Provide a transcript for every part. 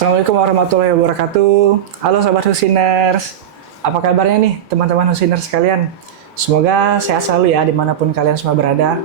Assalamualaikum warahmatullahi wabarakatuh. Halo Sobat Husiners. Apa kabarnya nih teman-teman Husiners sekalian? Semoga sehat selalu ya dimanapun kalian semua berada.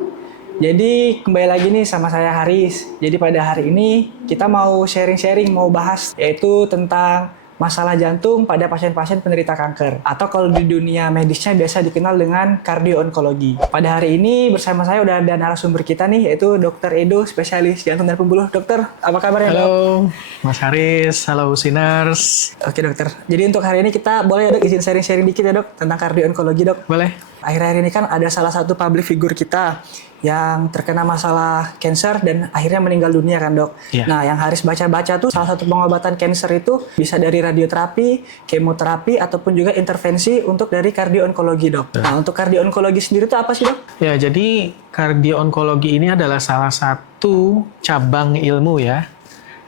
Jadi kembali lagi nih sama saya Haris. Jadi pada hari ini kita mau sharing-sharing, mau bahas yaitu tentang masalah jantung pada pasien-pasien penderita kanker. Atau kalau di dunia medisnya biasa dikenal dengan kardio-onkologi. Pada hari ini bersama saya udah ada narasumber kita nih yaitu Dr. Edo, spesialis jantung dan pembuluh. Dokter, apa kabarnya? Halo, Mas Haris. Halo, Husiners. Oke dokter, jadi untuk hari ini kita boleh ya dok izin sharing-sharing dikit ya dok tentang kardio-onkologi dok. Boleh? Akhir-akhir ini kan ada salah satu public figure kita yang terkena masalah cancer dan akhirnya meninggal dunia kan dok. Iya. Nah yang Haris baca-baca tuh salah satu pengobatan cancer itu bisa dari radioterapi, kemoterapi ataupun juga intervensi untuk dari kardio-onkologi dok. Nah untuk kardio-onkologi sendiri itu apa sih dok? Ya, jadi kardio-onkologi ini adalah salah satu cabang ilmu ya.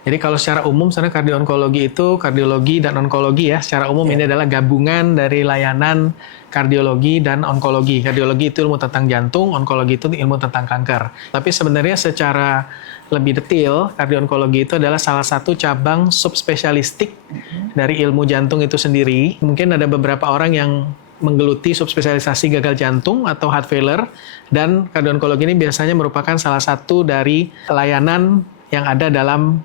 Jadi kalau secara umum sebenarnya kardio-onkologi itu kardiologi dan onkologi ya. Secara umum ini adalah gabungan dari layanan kardiologi dan onkologi. Kardiologi itu ilmu tentang jantung, onkologi itu ilmu tentang kanker. Tapi sebenarnya secara lebih detail, kardio-onkologi itu adalah salah satu cabang subspesialistik dari ilmu jantung itu sendiri. Mungkin ada beberapa orang yang menggeluti subspesialisasi gagal jantung atau heart failure, dan kardio-onkologi ini biasanya merupakan salah satu dari layanan yang ada dalam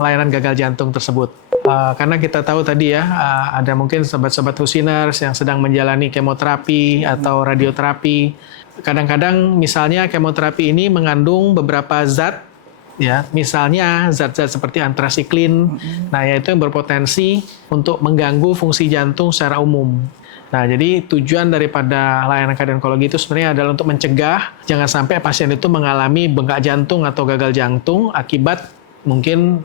layanan gagal jantung tersebut. Karena kita tahu tadi ya, ada mungkin sobat-sobat Husiners yang sedang menjalani kemoterapi atau radioterapi. Kadang-kadang misalnya kemoterapi ini mengandung beberapa zat, ya, misalnya zat-zat seperti antrasiklin, nah yaitu yang berpotensi untuk mengganggu fungsi jantung secara umum. Nah, jadi tujuan daripada layanan kardio-onkologi itu sebenarnya adalah untuk mencegah jangan sampai pasien itu mengalami bengkak jantung atau gagal jantung akibat mungkin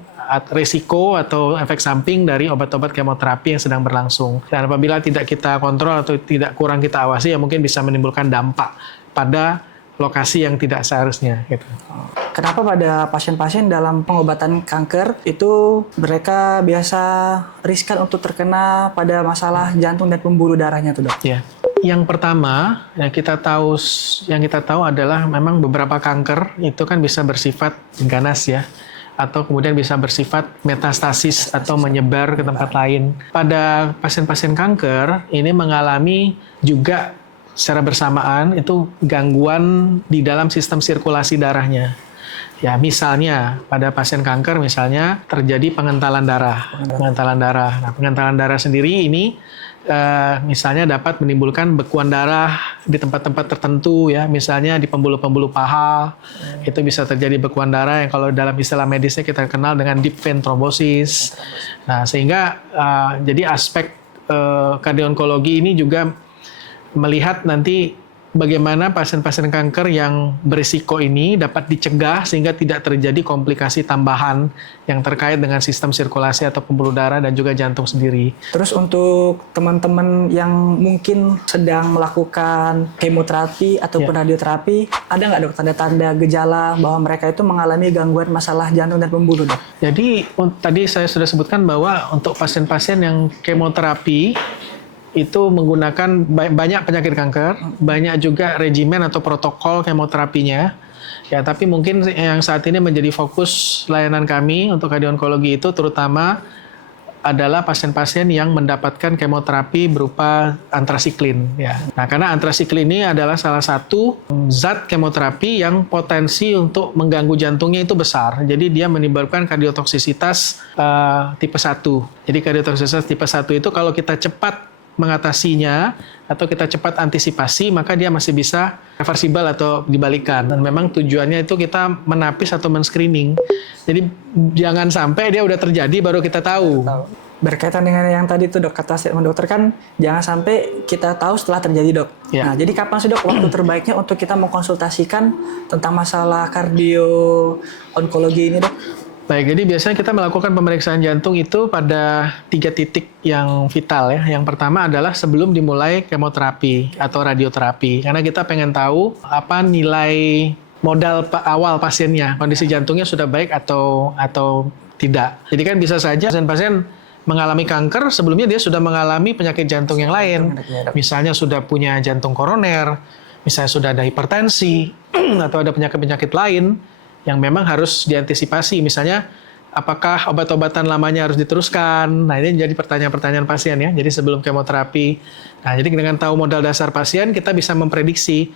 risiko atau efek samping dari obat-obat kemoterapi yang sedang berlangsung. Dan apabila tidak kita kontrol atau tidak kurang kita awasi, ya mungkin bisa menimbulkan dampak pada lokasi yang tidak seharusnya gitu. Kenapa pada pasien-pasien dalam pengobatan kanker itu mereka biasa riskan untuk terkena pada masalah jantung dan pembuluh darahnya tuh dok? Ya. Yang pertama yang kita tahu adalah memang beberapa kanker itu kan bisa bersifat ganas ya, atau kemudian bisa bersifat metastasis atau menyebar ke tempat lain. Pada pasien-pasien kanker ini mengalami juga secara bersamaan itu gangguan di dalam sistem sirkulasi darahnya. Ya, misalnya pada pasien kanker misalnya terjadi pengentalan darah. Nah, pengentalan darah sendiri ini misalnya dapat menimbulkan bekuan darah di tempat-tempat tertentu ya, misalnya di pembuluh-pembuluh paha. Itu bisa terjadi bekuan darah yang kalau dalam istilah medisnya kita kenal dengan deep vein thrombosis. Nah, sehingga jadi aspek kardio-onkologi ini juga melihat nanti bagaimana pasien-pasien kanker yang berisiko ini dapat dicegah sehingga tidak terjadi komplikasi tambahan yang terkait dengan sistem sirkulasi atau pembuluh darah dan juga jantung sendiri. Terus untuk teman-teman yang mungkin sedang melakukan kemoterapi ataupun radioterapi, ada nggak dok tanda-tanda gejala bahwa mereka itu mengalami gangguan masalah jantung dan pembuluh dok? Jadi tadi saya sudah sebutkan bahwa untuk pasien-pasien yang kemoterapi itu menggunakan banyak penyakit kanker, banyak juga regimen atau protokol kemoterapinya. Ya, tapi mungkin yang saat ini menjadi fokus layanan kami untuk kardio-onkologi itu terutama adalah pasien-pasien yang mendapatkan kemoterapi berupa antrasiklin. Ya. Nah, karena antrasiklin ini adalah salah satu zat kemoterapi yang potensi untuk mengganggu jantungnya itu besar. Jadi dia menimbulkan kardiotoksisitas tipe 1. Jadi kardiotoksisitas tipe 1 itu kalau kita cepat mengatasinya atau kita cepat antisipasi, maka dia masih bisa reversibel atau dibalikan. Dan memang tujuannya itu kita menapis atau men-screening. Jadi jangan sampai dia udah terjadi baru kita tahu. Berkaitan dengan yang tadi tuh dok, kata statement dokter kan jangan sampai kita tahu setelah terjadi dok. Ya. Nah jadi kapan sih dok waktu terbaiknya untuk kita mengkonsultasikan tentang masalah kardio-onkologi ini dok? Baik, jadi biasanya kita melakukan pemeriksaan jantung itu pada 3 titik yang vital ya. Yang pertama adalah sebelum dimulai kemoterapi atau radioterapi. Karena kita pengen tahu apa nilai modal awal pasiennya, kondisi jantungnya sudah baik atau tidak. Jadi kan bisa saja pasien-pasien mengalami kanker, sebelumnya dia sudah mengalami penyakit jantung yang lain. Misalnya sudah punya jantung koroner, misalnya sudah ada hipertensi, atau ada penyakit-penyakit lain yang memang harus diantisipasi. Misalnya apakah obat-obatan lamanya harus diteruskan? Nah, ini jadi pertanyaan-pertanyaan pasien ya. Jadi sebelum kemoterapi. Nah, jadi dengan tahu modal dasar pasien, kita bisa memprediksi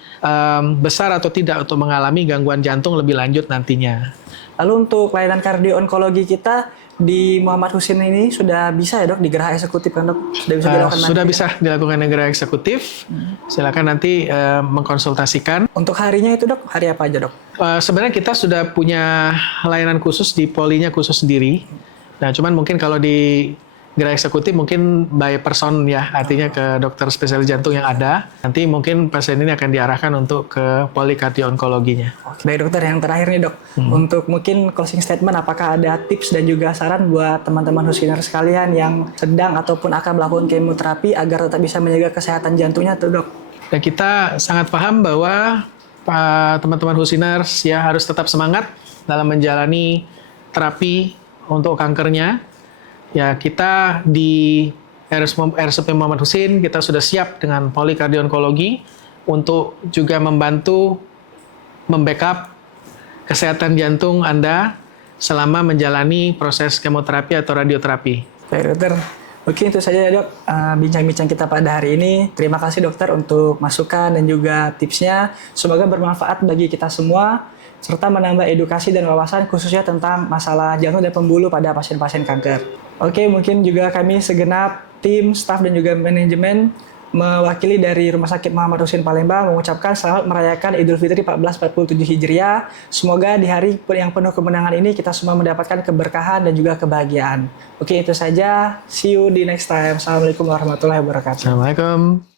besar atau tidak untuk mengalami gangguan jantung lebih lanjut nantinya. Lalu untuk layanan kardio-onkologi kita di Muhammad Husin ini sudah bisa ya dok di Geraha Eksekutif kan dok? Sudah bisa dilakukan Sudah nanti? bisa dilakukan di Geraha Eksekutif. Silakan nanti mengkonsultasikan. Untuk harinya itu dok, hari apa aja dok? Sebenarnya kita sudah punya layanan khusus di polinya khusus sendiri. Nah, cuman mungkin kalau di Geraha Eksekutif mungkin by person ya, artinya ke dokter spesialis jantung yang ada. Nanti mungkin pasien ini akan diarahkan untuk ke poli kardio-onkologinya. Oke, baik dokter, yang terakhir nih dok, untuk mungkin closing statement, apakah ada tips dan juga saran buat teman-teman Husiner sekalian yang sedang ataupun akan melakukan kemoterapi agar tetap bisa menjaga kesehatan jantungnya tuh dok? Dan kita sangat paham bahwa teman-teman Husiners ya harus tetap semangat dalam menjalani terapi untuk kankernya. Ya, kita di RSUP Muhammad Husin, kita sudah siap dengan polikardionkologi untuk juga membantu membackup kesehatan jantung Anda selama menjalani proses kemoterapi atau radioterapi. Baik dokter, mungkin itu saja ya dok bincang-bincang kita pada hari ini. Terima kasih dokter untuk masukan dan juga tipsnya. Semoga bermanfaat bagi kita semua, serta menambah edukasi dan wawasan khususnya tentang masalah jantung dan pembuluh pada pasien-pasien kanker. Oke, mungkin juga kami segenap tim, staf, dan juga manajemen mewakili dari Rumah Sakit Muhammad Husin Palembang mengucapkan selamat merayakan Idul Fitri 1447 Hijriah. Semoga di hari yang penuh kemenangan ini kita semua mendapatkan keberkahan dan juga kebahagiaan. Oke, itu saja. See you di next time. Assalamualaikum warahmatullahi wabarakatuh. Assalamualaikum.